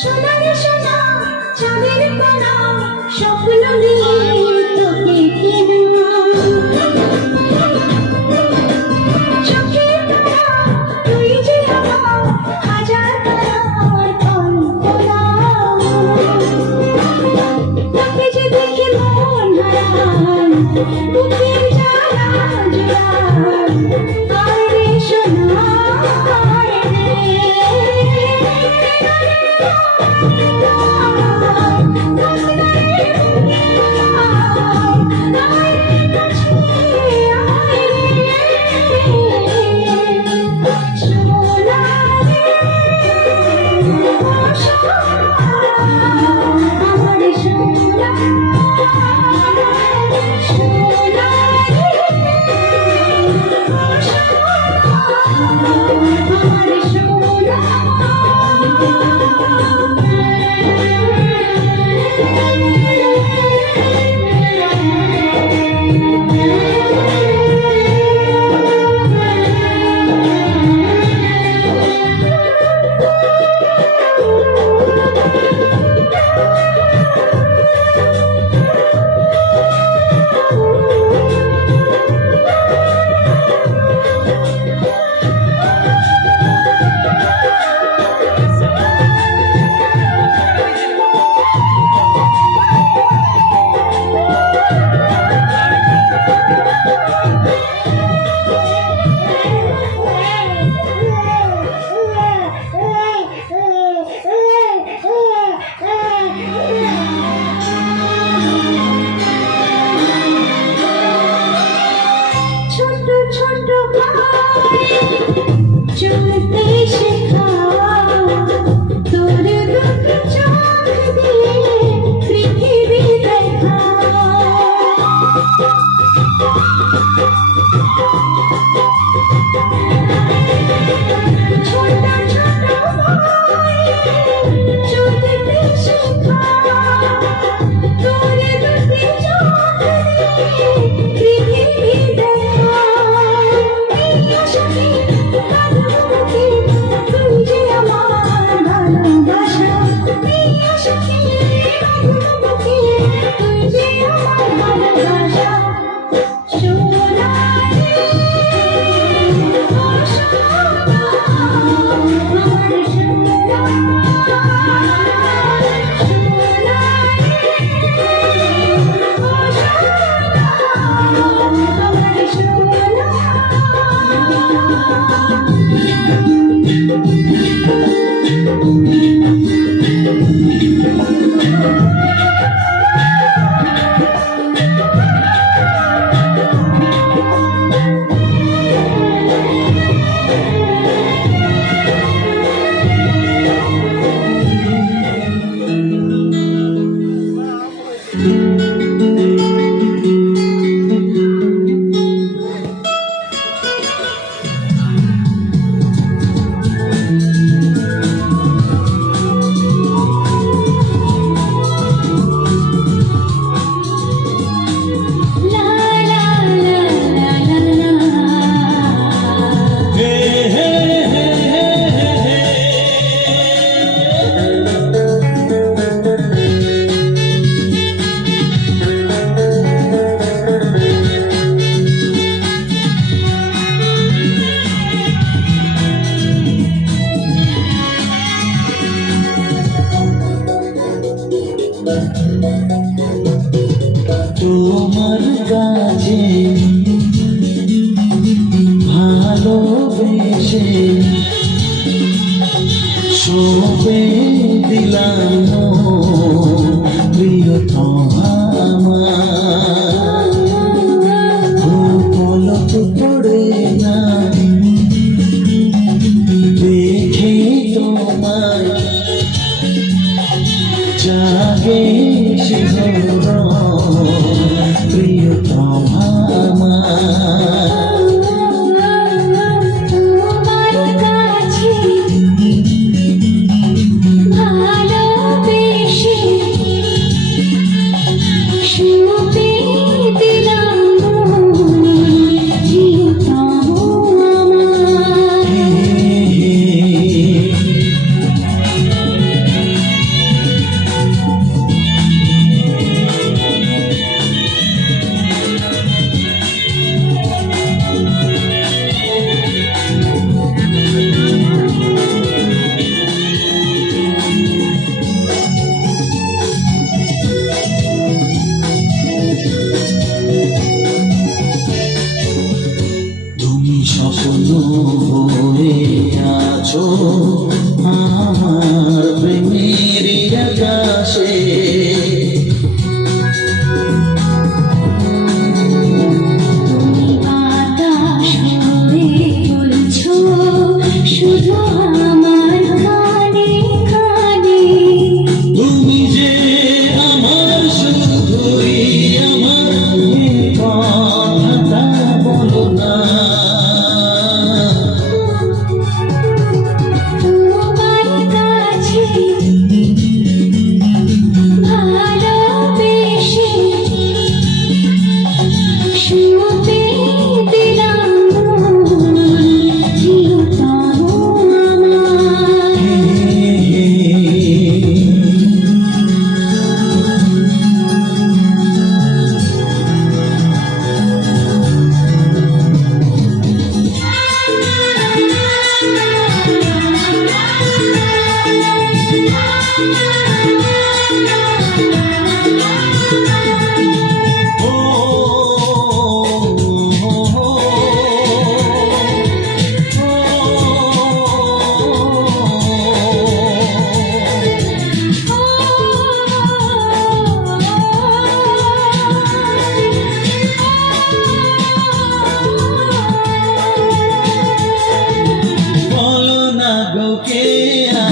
সোনারে সোনা চাঁদের কণা স্বপ্ন নিয়ে তোকে কিনা চোখের তারা তুই যে আমার হাজার তারার কল্পনা তোকে যে দেখে মন হারায় বুকের জ্বালা জোড়ায় আয় রে সোনা আয় রে চলতে শেখা তোর দুটো চোখ দিয়ে পৃথিবী দেখা ছোট ছোট চলতে শেখা তোর দুটো চোখ দিয়ে পৃথিবী দেখা তুই যে আমার ভালোবাসা তুই যে আমার ভালোবাসা সোনা তোমার কাছে ভালোবেসে সবে দিলাম প্রিয়তমা আমার পলক পড়ে না দেখে তোমায় জাগে প্রিয়তমা তোমার কাছে ভালোবেসে শুতে দিলাম প্রিয়তম আমার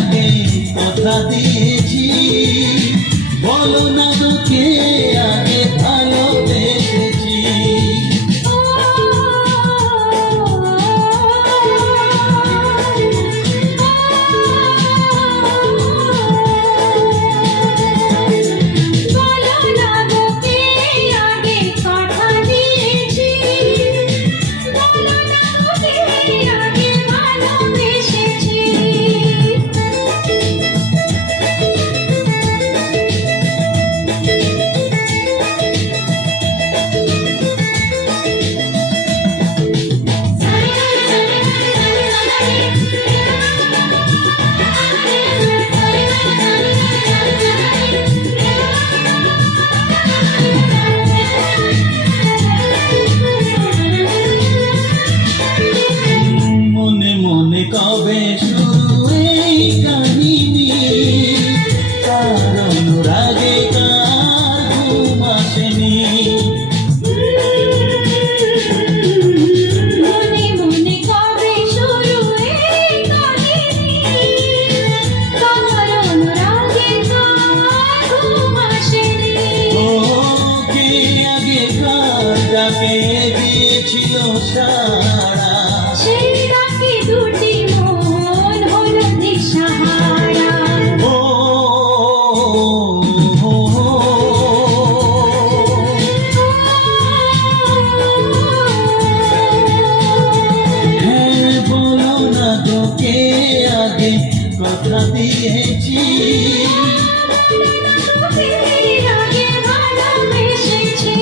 আগে কথা দিয়েছি, বলো না তো কে আগে ভালোবেসেছি। বলো না গো কে আগে কথা দিয়েছি, বলো না গো কে আগে ভালোবেসেছি। মনে মনে কবে শুরু এই কাহিনী, কার অনুরাগে কার ঘুম আসেনি। মনে মনে কবে শুরু এই কাহিনী, কার অনুরাগে কার ঘুম আসেনি। ও কে আগে কার ডাকে দিয়েছিল সাড়া, সেই ডাকে দুটি মন হলো দিশাহারা। ও হ্যাঁ বলো না তো কে আগে কথা দিয়েছি, কে আগে ভালোবেসেছি।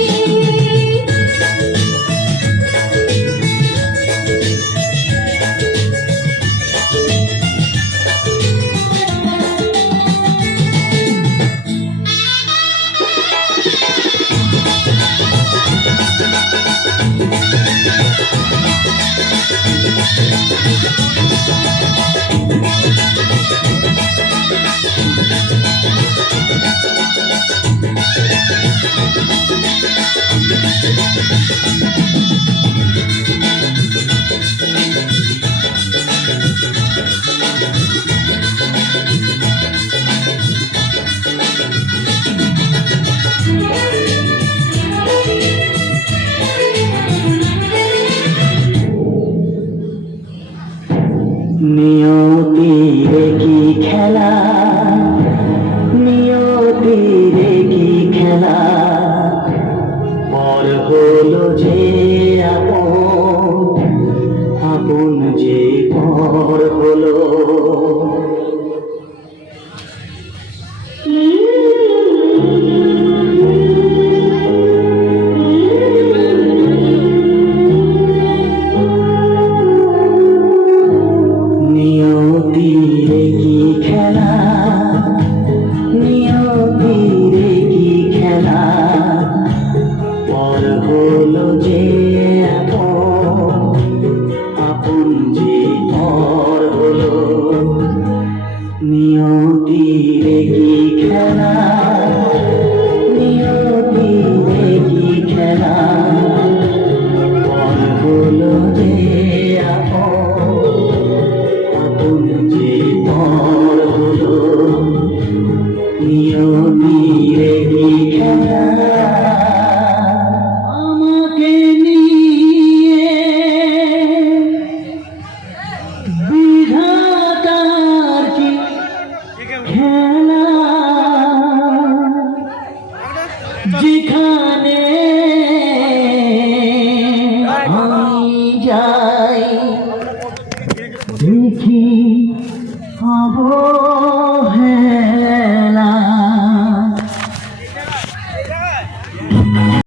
নিয়তিরে কি খেলা, নিয়তিরে কি খেলা, পর হলো যে আপন, আপন যে পর হলো। নিয়তিরে কি খেলা, নিয়তিরে কি খেলা, পর হলো যে আপন, আপন যে পর হলো। নিয়তিরে কি খেলা, নিয়তিরে কি খেলা, পর হলো যে আপন, আপন যে পর হলো। নিয়তিরে কি খেলা, আমাকে নিয়ে বিধাতার কি খেলা, যেখানে আমি যাই দেখি আবহাওয়া